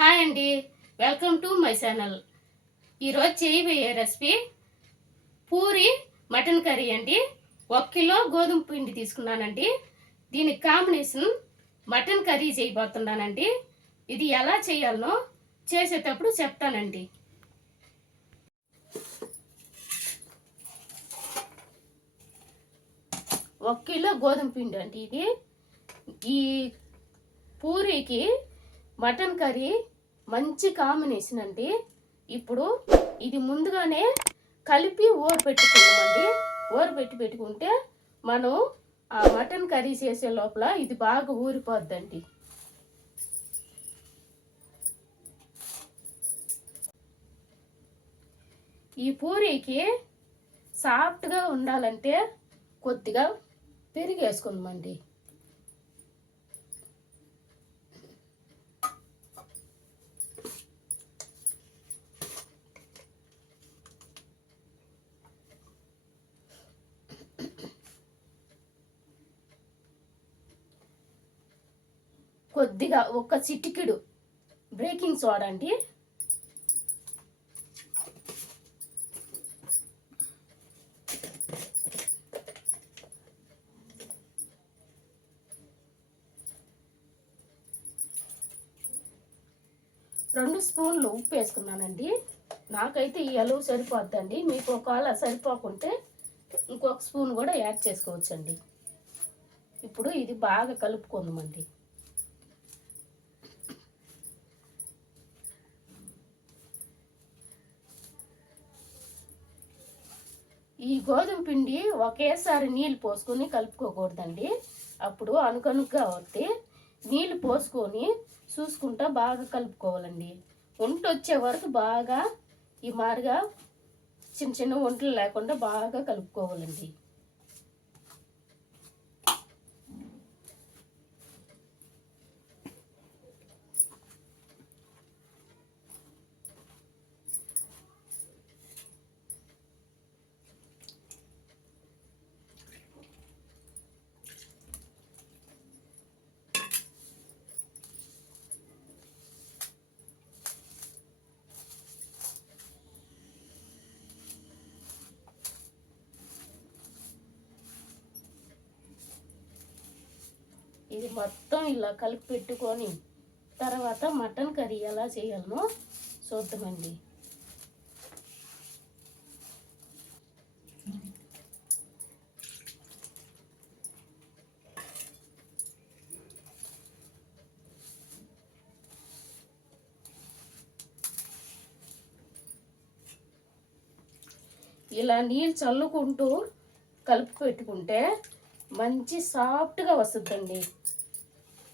Hi అండి. Welcome to my channel. ఈరోజు చేయబోయే రెసిపీ పూరి మటన్ కర్రీ అండి. ఒక కిలో గోధుమ పిండి తీసుకున్నానండి. దీనికి కాంబినేషన్ మటన్ కర్రీ చేయబోతున్నానండి. ఇది ఎలా చేయాలనో చేసేటప్పుడు చెప్తానండి. ఒక కిలో గోధుమ పిండి అండి ఇది. ఈ పూరీకి మటన్ కర్రీ మంచి కాంబినేషన్ అండి ఇప్పుడు ఇది ముందుగానే కలిపి ఓరు పెట్టుకున్నామండి ఓరు పెట్టి పెట్టుకుంటే మనం ఆ మటన్ కర్రీ చేసే లోపల ఇది బాగా ఊరిపోద్దండి. ఈ పూరీకి సాఫ్ట్గా ఉండాలంటే కొద్దిగా పెరిగి వేసుకుందామండి కొద్దిగా ఒక చిటికిడు బ్రేకింగ్ సోడా అండి. రెండు స్పూన్లు ఉప్పు వేసుకున్నానండి. నాకైతే ఈ అలువు సరిపోద్దండి. మీకు ఒకవేళ సరిపోకుంటే ఇంకొక స్పూన్ కూడా యాడ్ చేసుకోవచ్చండి. ఇప్పుడు ఇది బాగా కలుపుకుందామండి ఈ గోధుమ పిండి ఒకేసారి నీళ్ళు పోసుకొని కలుపుకోకూడదండి. అప్పుడు అనుకనుగ్గా వస్తే నీళ్ళు పోసుకొని చూసుకుంటా బాగా కలుపుకోవాలండి. వంట వచ్చే వరకు బాగా ఈ మారుగా చిన్న చిన్న వంటలు లేకుండా బాగా కలుపుకోవాలండి ఇది మొత్తం ఇలా కలిపి పెట్టుకొని తర్వాత మటన్ కర్రీ ఎలా చేయాలనో చూద్దామండి. ఇలా నీళ్ళు చల్లుకుంటూ కలిపి పెట్టుకుంటే మంచి సాఫ్ట్గా వస్తుందండి.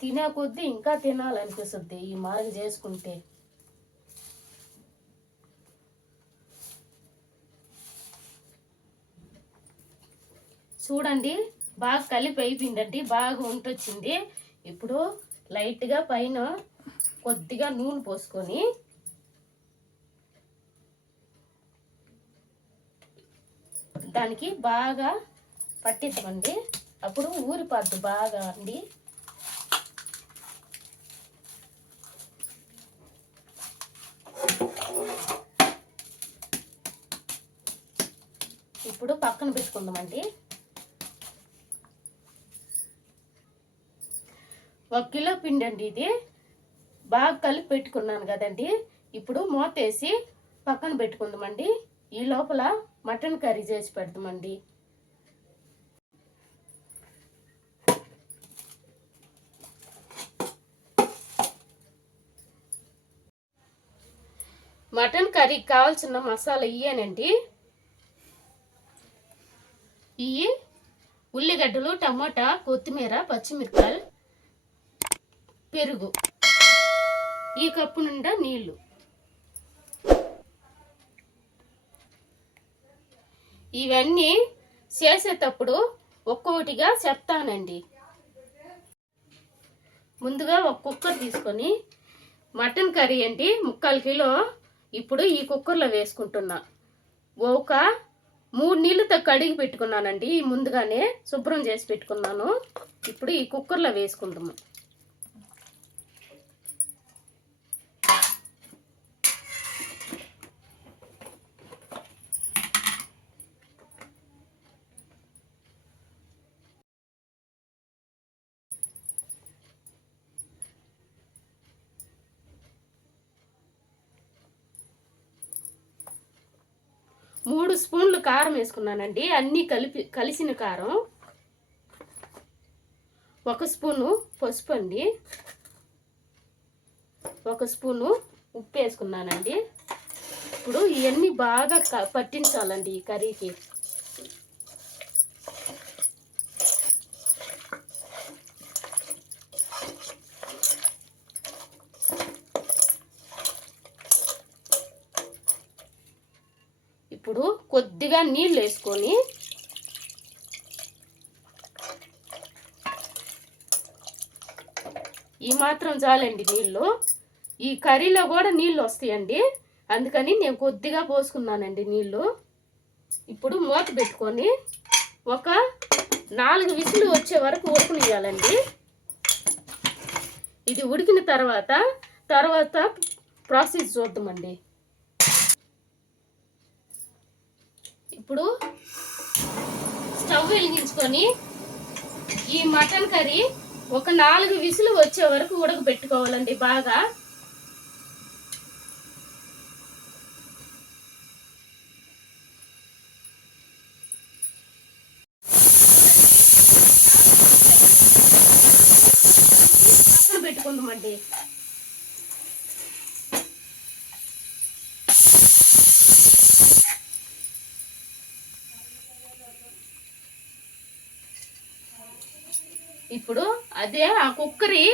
తినే కొద్దీ ఇంకా తినాలనిపిస్తుంది. ఈ మార్గం చేసుకుంటే. చూడండి బాగా కలిపి అయిపోయిందండి బాగా ఉంటొచ్చింది. ఇప్పుడు లైట్గా పైన కొద్దిగా నూనె పోసుకొని దానికి బాగా పట్టించమండి అప్పుడు ఊరిపోద్ది బాగా అండి. ఇప్పుడు పక్కన పెట్టుకుందామండి. ఒక కిలో పిండి అండి ఇది. బాగా కలిపి పెట్టుకున్నాను కదండి. ఇప్పుడు మూతేసి పక్కన పెట్టుకుందామండి. ఈ లోపల మటన్ కర్రీ చేసి పెడతామండి. మటన్ కర్రీకి కావాల్సిన మసాలా ఇయ్యానండి. ఈ ఉల్లిగడ్డలు టమోటా కొత్తిమీర పచ్చిమిరపకాయలు పెరుగు. ఈ కప్పు నిండా నీళ్ళు ఇవన్నీ చేసేటప్పుడు ఒక్కొక్కటిగా చెప్తానండి. ముందుగా ఒక కుక్కర్ తీసుకొని మటన్ కర్రీ అండి ముక్కాలు కిలో. ఇప్పుడు ఈ కుక్కర్లో వేసుకుంటున్నా. ఒక మూడు నీళ్ళతో కడిగి పెట్టుకున్నానండి. ముందుగానే శుభ్రం చేసి పెట్టుకున్నాను. ఇప్పుడు ఈ కుక్కర్లో వేసుకుందాము మూడు స్పూన్లు కారం వేసుకున్నానండి. అన్నీ కలిపి కలిసిన కారం. ఒక స్పూను పసుపు అండి. ఒక స్పూను ఉప్పు వేసుకున్నానండి. ఇప్పుడు ఇవన్నీ బాగా క- పట్టించాలండి ఈ కర్రీకి ఇప్పుడు కొద్దిగా నీళ్ళు వేసుకొని ఈ మాత్రం చాలండి నీళ్ళు. ఈ కర్రీలో కూడా నీళ్ళు వస్తాయండి. అందుకని నేను కొద్దిగా పోసుకున్నానండి నీళ్ళు. ఇప్పుడు మూత పెట్టుకొని ఒక నాలుగు విసులు వచ్చే వరకు ఉడకనియాలండి ఇది ఉడికిన తర్వాత తర్వాత ప్రాసెస్ చూద్దామండి. ఇప్పుడు స్టవ్ వెలిగించుకొని ఈ మటన్ కర్రీ ఒక నాలుగు విసులు వచ్చే వరకు ఉడకబెట్టుకోవాలండి బాగా. పక్కన పెట్టుకుందామండి. ఇప్పుడు అదే ఆ కుక్కరి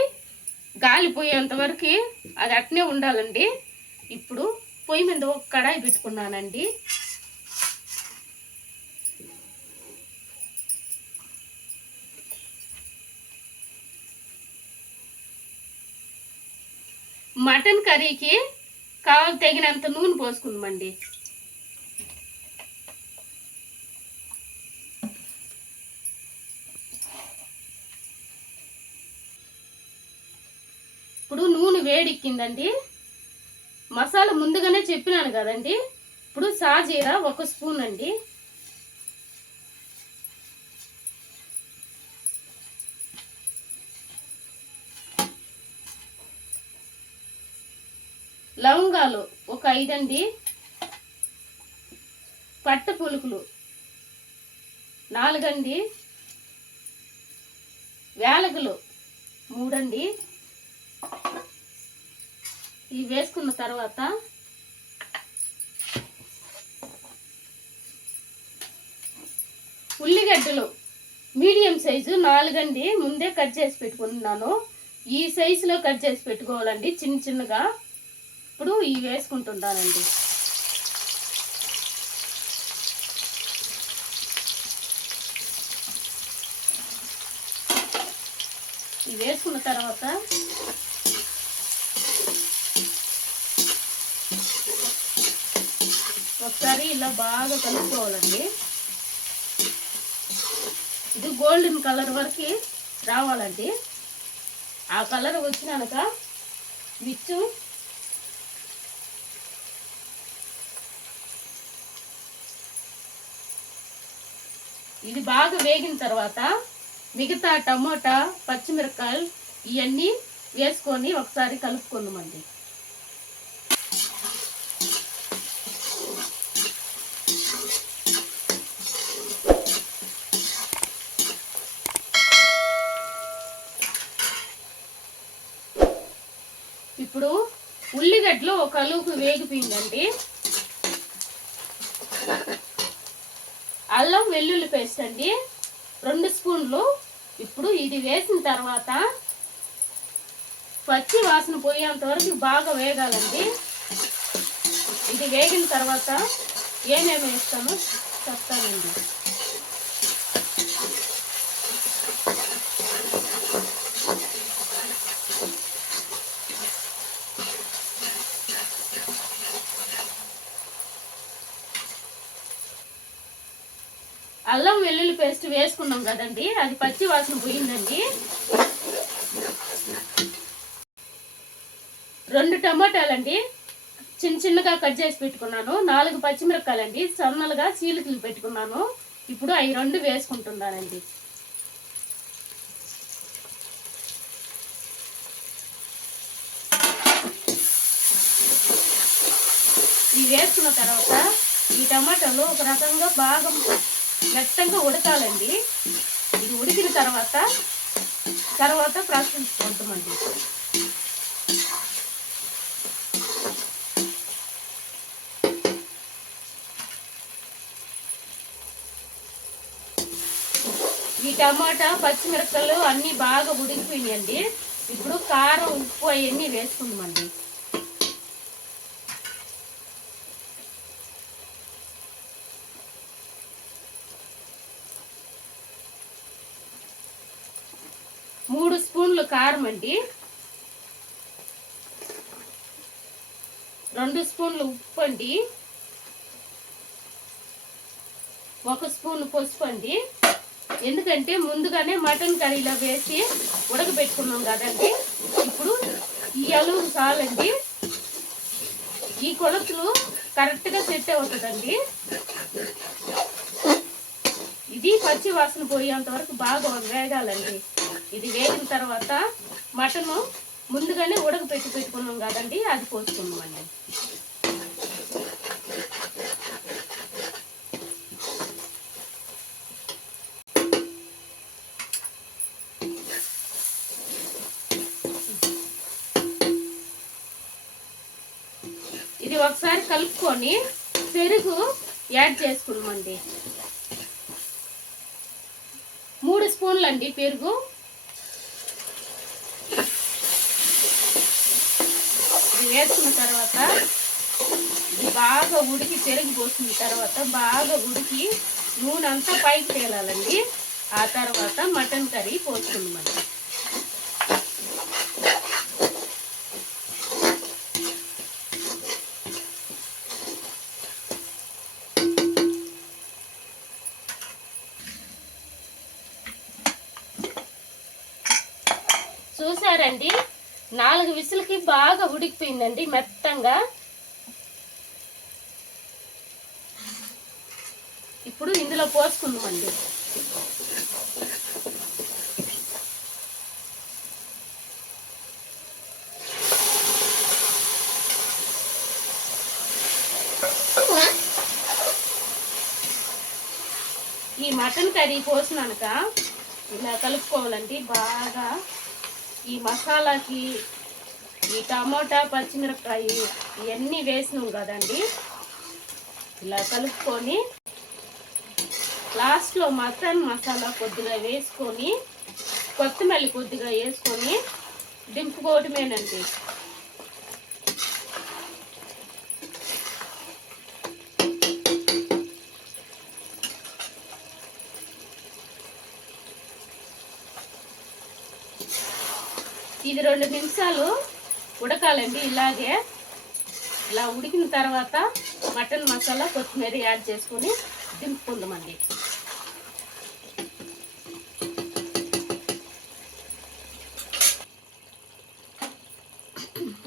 గాలిపోయేంత వరకు అది అట్నే ఉండాలండి. ఇప్పుడు పొయ్యి మీద ఒక కడాయి పెట్టుకున్నానండి. మటన్ కర్రీకి కావాలి తగినంత నూనె పోసుకుందామండి. ఇప్పుడు నూనె వేడెక్కిందండి. మసాలా ముందుగానే చెప్పినాను కదండి. ఇప్పుడు సాజీరా ఒక స్పూన్ అండి. లవంగాలు ఒక ఐదండి. పట్ట పులుకులు నాలుగండి. వేలగలు మూడండి. ఇవి వేసుకున్న తర్వాత ఉల్లిగడ్డలు మీడియం సైజు నాలుగండి ముందే కట్ చేసి పెట్టుకున్నాను. ఈ సైజులో కట్ చేసి పెట్టుకోవాలండి చిన్న చిన్నగా. ఇప్పుడు ఇవి వేసుకుంటున్నానండి. ఇవి వేసుకున్న తర్వాత ఒకసారి ఇలా బాగా కలుపుకోవాలండి. ఇది గోల్డెన్ కలర్ వరకు రావాలండి. ఆ కలర్ వచ్చినాక మిచ్చు ఇది బాగా వేగిన తర్వాత మిగతా టమోటా పచ్చిమిరపకాయలు ఇవన్నీ వేసుకొని ఒకసారి కలుపుకుందామండి ఇప్పుడు ఉల్లిగడ్డలు ఒక కలుపు వేగిపోయిందండి. అల్లం వెల్లుల్లి పేస్ట్ అండి. రెండు స్పూన్లు. ఇప్పుడు ఇది వేసిన తర్వాత పచ్చి వాసన పోయేంత వరకు బాగా వేగాలండి. ఇది వేగిన తర్వాత ఏమేమి వేస్తామో చెప్తానండి. అల్లం వెల్లుల్లి పేస్ట్ వేసుకున్నాం కదండి. అది పచ్చి వాసన పోయిందండి. రెండు టమాటాలండి. చిన్న చిన్నగా కట్ చేసి పెట్టుకున్నాను. నాలుగు పచ్చిమిరపకాయలండి. సన్నలుగా చీలికలు పెట్టుకున్నాను. ఇప్పుడు అవి రెండు వేసుకుంటున్నానండి. ఇవి వేసుకున్న తర్వాత ఈ టమాటాలు ఒక రకంగా బాగా మెత్తంగా ఉడకాలండి. ఇది ఉడికిన తర్వాత తర్వాత ప్రాసెస్ కొంతమంది ఈ టమాటా పచ్చిమిరపకాయలు అన్నీ బాగా ఉడికిపోయినాయండి. ఇప్పుడు కారం ఉప్పు అవన్నీ వేసుకుందామండి. మూడు స్పూన్లు కారం అండి. రెండు స్పూన్లు ఉప్పు అండి. ఒక స్పూన్ పసుపు అండి. ఎందుకంటే ముందుగానే మటన్ కర్రీలో వేసి ఉడకబెట్టుకున్నాం కదండి. ఇప్పుడు ఈ అలుగు చాలండి. ఈ కొలతలు కరెక్ట్గా సెట్ అవుతుందండి. ఇది పచ్చి వాసన పోయేంత వరకు బాగా వేగాలండి. ఇది వేగిన తర్వాత మటను ముందుగానే ఉడకపెట్టి పెట్టుకున్నాం కదండి అది పోసుకున్నామండి ఇది ఒకసారి కలుపుకొని పెరుగు యాడ్ చేసుకున్నామండి మూడు స్పూన్లు అండి పెరుగు. వేసుకున్న తర్వాత బాగా ఉడికి పెరుగు పోసిన తర్వాత బాగా ఉడికి నూనె అంతా పైకి తేలాలండి. ఆ తర్వాత మటన్ కర్రీ పోసుకుందామండి. చూసారండి? నాలుగు విసులకి బాగా ఉడికిపోయిందండి మెత్తంగా. ఇప్పుడు ఇందులో పోసుకుందామండి. ఈ మటన్ కర్రీ పోసినాక ఇలా కలుపుకోవాలండి బాగా ఈ మసాలాకి ఈ టమోటా పచ్చిమిరపకాయ ఇవన్నీ వేసినాం కదండి. ఇలా కలుపుకొని లాస్ట్లో మటన్ మసాలా కొద్దిగా వేసుకొని కొత్తిమల్లి కొద్దిగా వేసుకొని దింపుకోవటమేనండి. ఇది రెండు నిమిషాలు ఉడకాలండి ఇలాగే. ఇలా ఉడికిన తర్వాత మటన్ మసాలా కొత్తిమీర యాడ్ చేసుకొని దింపుకుందామండి.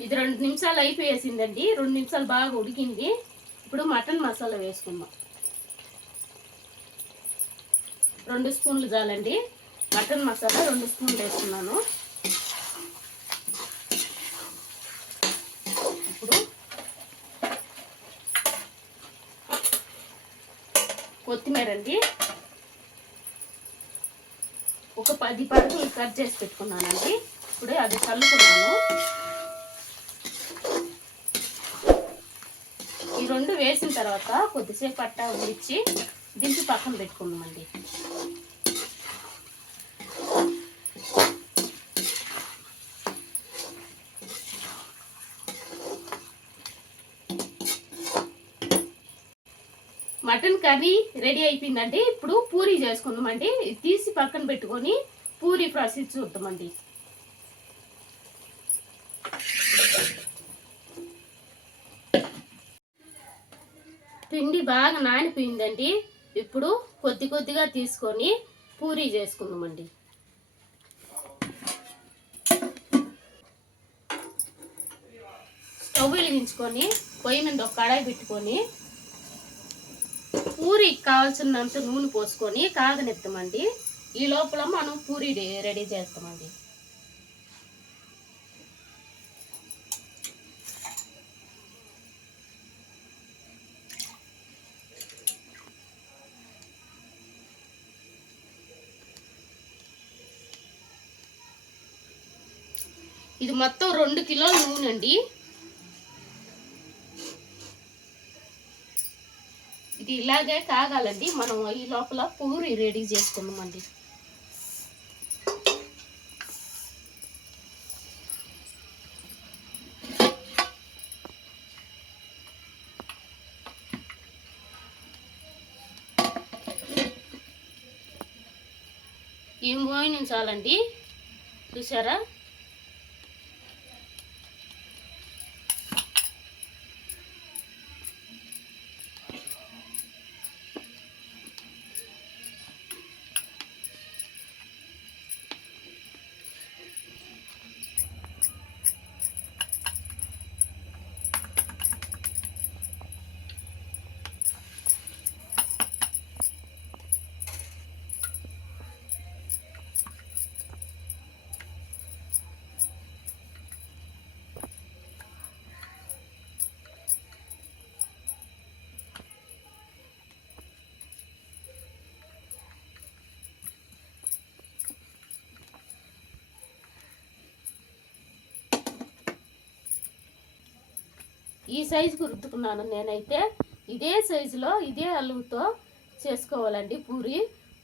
ఇది రెండు నిమిషాలు అయిపోయేసిందండి. రెండు నిమిషాలు బాగా ఉడికింది. ఇప్పుడు మటన్ మసాలా వేసుకుందాం. రెండు స్పూన్లు చాలండి. మటన్ మసాలా రెండు స్పూన్లు వేసుకున్నాను ఇప్పుడు కొత్తిమీర ఒక పది పరుగులు కట్ చేసి పెట్టుకున్నానండి. ఇప్పుడే అది చల్లుకున్నాను. ఈ రెండు వేసిన తర్వాత కొద్దిసేపు అట్టా ఉడిచి దించి పక్కన పెట్టుకుందామండి. మటన్ కర్రీ రెడీ అయిపోయిందండి. ఇప్పుడు పూరీ చేసుకుందామండి. తీసి పక్కన పెట్టుకొని పూరి ప్రాసెస్ చూద్దామండి. పిండి బాగా నానిపోయిందండి. ఇప్పుడు కొద్ది కొద్దిగా తీసుకొని పూరీ చేసుకుందామండి. స్టవ్ వెలిగించుకొని పొయ్యి మీద ఒక కడాయి పెట్టుకొని ఇక కావాల్సినంత నూనె పోసుకొని కాగనిస్తామండి ఈ లోపల మనం పూరి రెడీ చేస్తామండి. ఇది మొత్తం రెండు కిలోల నూనె అండి. ఇలాగే కాగాలండి మనం ఈ లోపల పూరి రెడీ చేసుకుందామండి. ఏం పోయినించాలండి చూసారా? ఈ సైజుకు రుద్దుకున్నాను. నేనైతే ఇదే సైజులో ఇదే అల్లుతో చేసుకోవాలండి పూరి.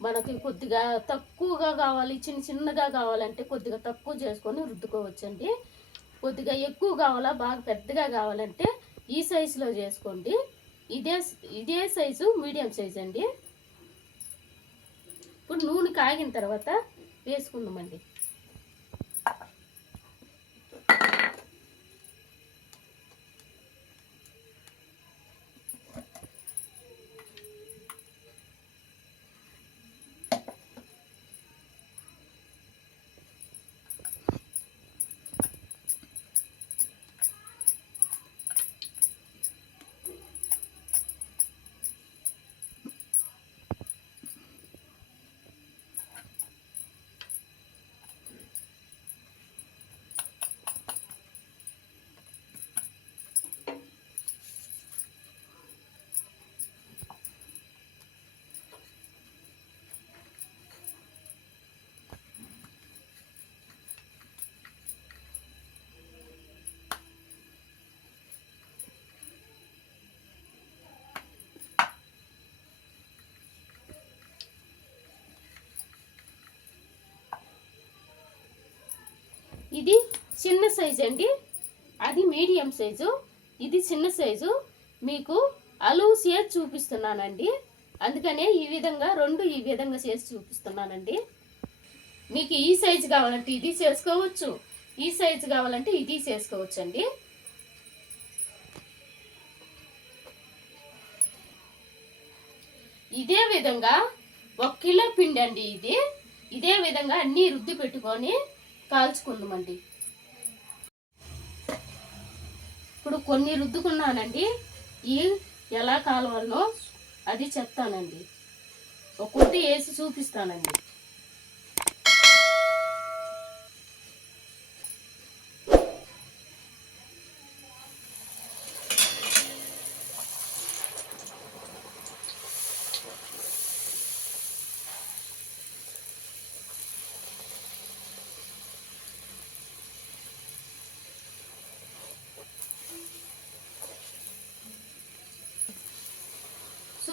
మనకి కొద్దిగా తక్కువగా కావాలి చిన్న చిన్నగా కావాలంటే కొద్దిగా తక్కువ చేసుకొని రుద్దుకోవచ్చండి. కొద్దిగా ఎక్కువ కావాలా బాగా పెద్దగా కావాలంటే ఈ సైజులో చేసుకోండి. ఇదే ఇదే సైజు మీడియం సైజ్ అండి. ఇప్పుడు నూనె కాగిన తర్వాత వేసుకుందామండి. ఇది చిన్న సైజు అండి. అది మీడియం సైజు. ఇది చిన్న సైజు. మీకు అలువు చేసి చూపిస్తున్నానండి. అందుకనే ఈ విధంగా రెండు ఈ విధంగా చేసి చూపిస్తున్నానండి. మీకు ఈ సైజు కావాలంటే ఇది చేసుకోవచ్చు. ఈ సైజు కావాలంటే ఇది చేసుకోవచ్చు అండి ఇదే విధంగా ఒక కిలో పిండి అండి ఇది. ఇదే విధంగా అన్నీ రుద్ది పెట్టుకొని కాల్చుకుందామండి. ఇప్పుడు కొన్ని రుద్దుకున్నానండి. ఈ ఎలా కాలవాలనో అది చెప్తానండి. ఒక్కొక్కటి వేసి చూపిస్తానండి.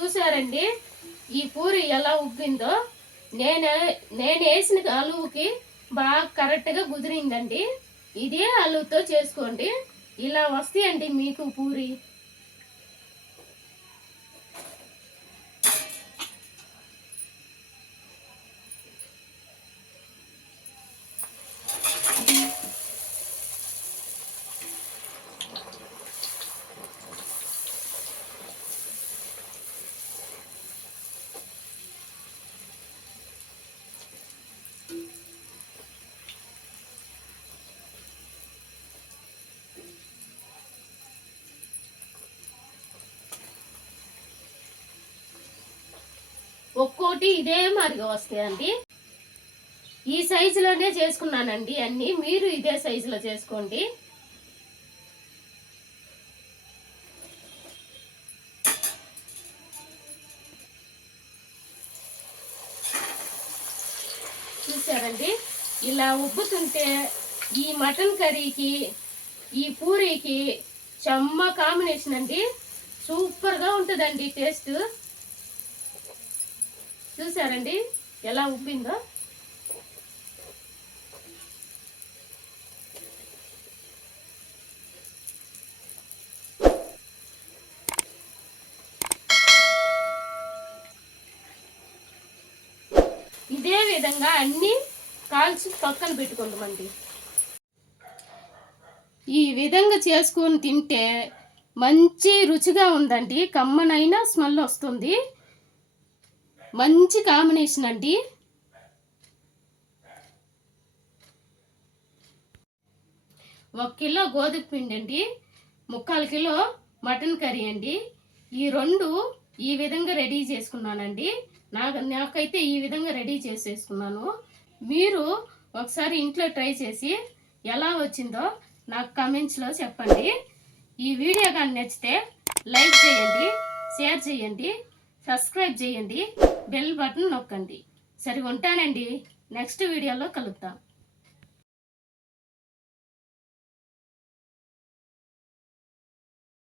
చూసారండి ఈ పూరి ఎలా ఉబ్బిందో నేను నేను వేసిన అలువుకి బాగా కరెక్ట్గా కుదిరిందండి. ఇదే అలువుతో చేసుకోండి. ఇలా వస్తాయండి మీకు పూరి. ఇంకోటి ఇదే మాదిరిగా వస్తాయండి. ఈ సైజులోనే చేసుకున్నానండి అన్నీ. మీరు ఇదే సైజులో చేసుకోండి. చూసారండి ఇలా ఉబ్బుతుంటే ఈ మటన్ కర్రీకి ఈ పూరీకి చెమ్మ కాంబినేషన్ అండి. సూపర్గా ఉంటుందండి టేస్ట్. చూసారండి ఎలా ఉబ్బిందో? ఇదే విధంగా అన్ని కాల్చి పక్కన పెట్టుకుందామండి ఈ విధంగా చేసుకొని తింటే మంచి రుచిగా ఉందండి. కమ్మనైన స్మెల్ వస్తుంది. మంచి కాంబినేషన్ అండి. ఒక కిలో గోధుమ పిండి అండి. ముక్కాలు కిలో మటన్ కర్రీ అండి. ఈ రెండు ఈ విధంగా రెడీ చేసుకున్నానండి. నాకు నాకైతే ఈ విధంగా రెడీ చేసేసుకున్నాను. మీరు ఒకసారి ఇంట్లో ట్రై చేసి ఎలా వచ్చిందో నాకు కమెంట్స్లో చెప్పండి. ఈ వీడియో కానీ నచ్చితే లైక్ చేయండి షేర్ చేయండి. సబ్స్క్రైబ్ చేయండి బెల్ బటన్ నొక్కండి. సరే ఉంటానండి. నెక్స్ట్ వీడియోలో కలుద్దాం.